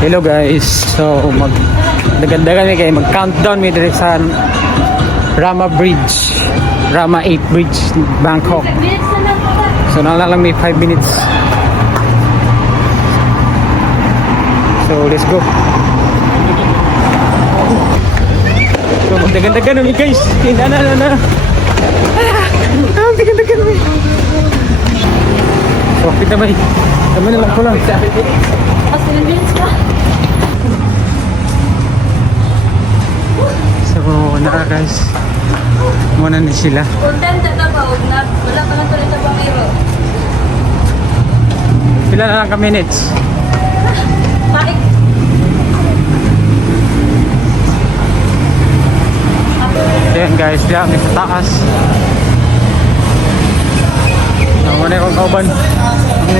Hello guys, so magdagandagan kayo, mag-countdown may dire sa Rama Bridge, Rama 8 Bridge, Bangkok. So lang may 5 minutes. So let's go. So magdagandagan kami guys. Na. Magdagandagan kami. So kita ba? Kami na lang ko lang. So na guys, muna na sila. Content na ba? Wala pa lang tuloy sa bangero. Pila na lang ka minutes? Bakit? Ayan guys, diyan kami sa taas. Muna yung kauban.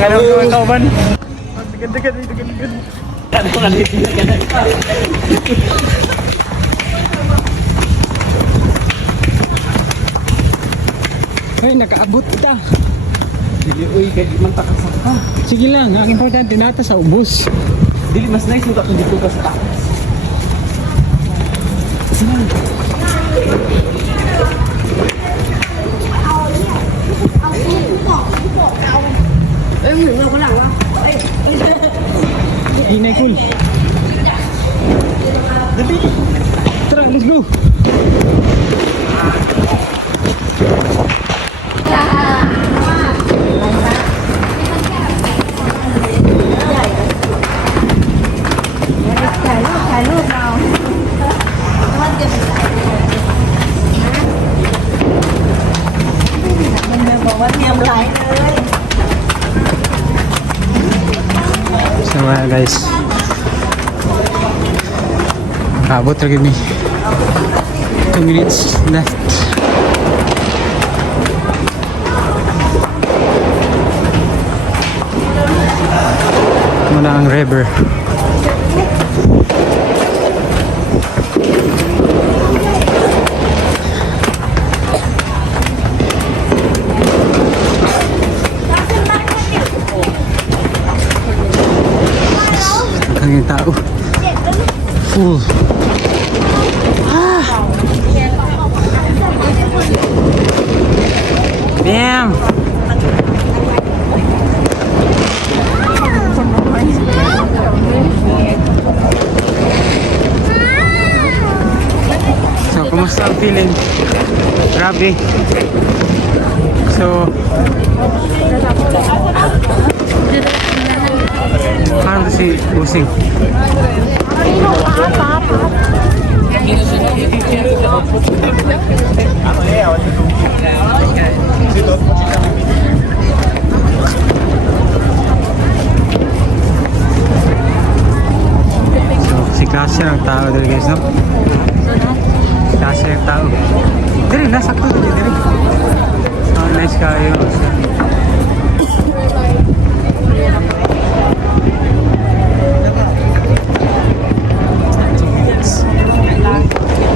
Ngayon yung kauban. Degan. Ay, nakaabot kita. Dili, uy, kahit man takasak ka. Sige lang, ang importante nata sa ubos. Dili, mas nice yung kung dito ka sa takas. Hinay cool. Dali. Tara, let's go. So guys, abot lagi ni 2 minutes left. Muna ang river. Ang tao full. Damn. So kumusta ang feeling? Grabe. So parang kasi busing. So, si klase ng tao dito guys, no? Klase ng tao. Dili, nasakto dili. Oh, nice kayo.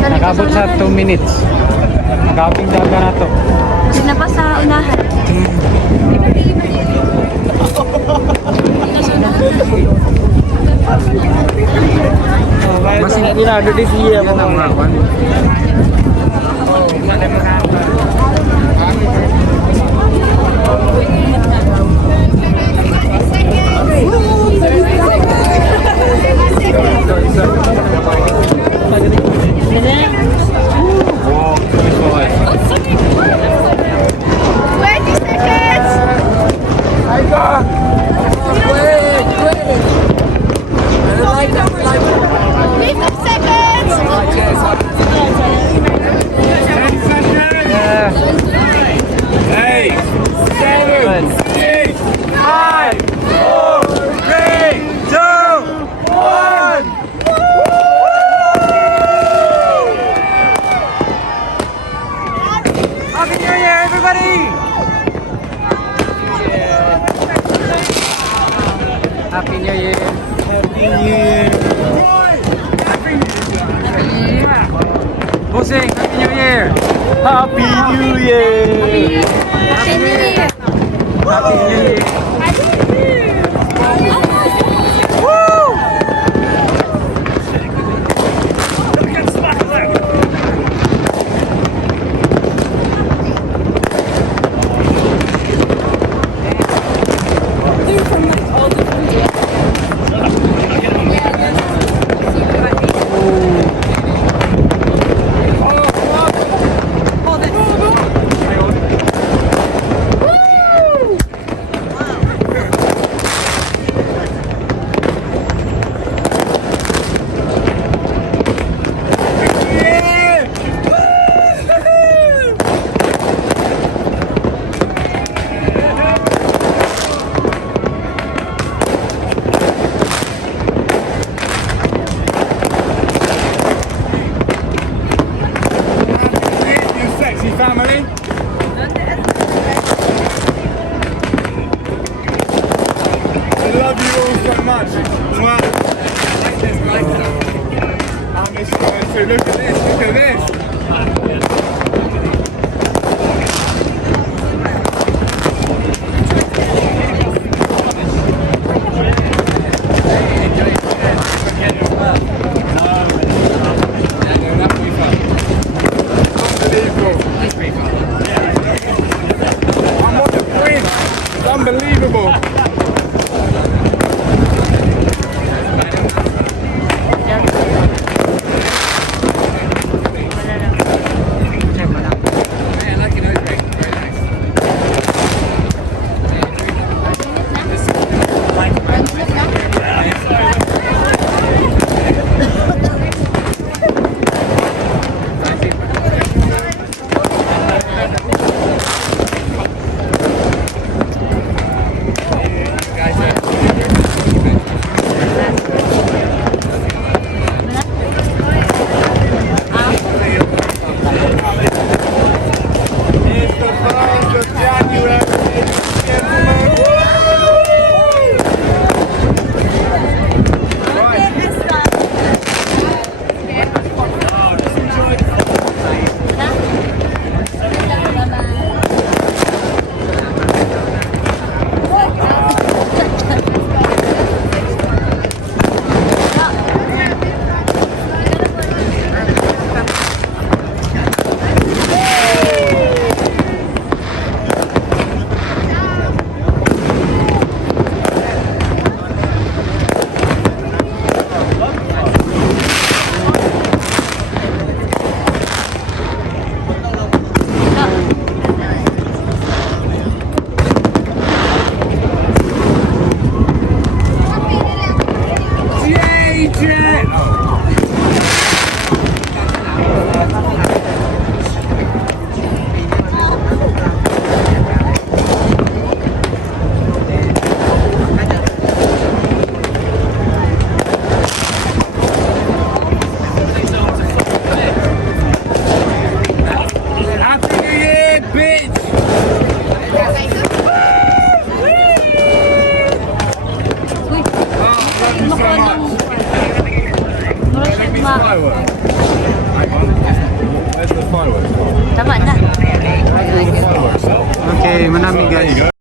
Nakabot sa 2 minutes. Nakabing daga na to. Sina pa sa unahan. Masih nilado di siya mo ang rawan. Happy New Year, everybody! Happy New Year! Happy New Year! Happy New Year! Bossing, Happy New Year! Happy New Year! Happy New Year! Happy New Year! Happy New Year! Woo! Look at this, look at this. I'm on the brink. It's unbelievable. It's the 1st of January, ladies and gentlemen. Happy New Year, bitch! Oh, love you so much. Let me fireworks. Where's the fireworks? Tama na. Fireworks. Okay, manami guys.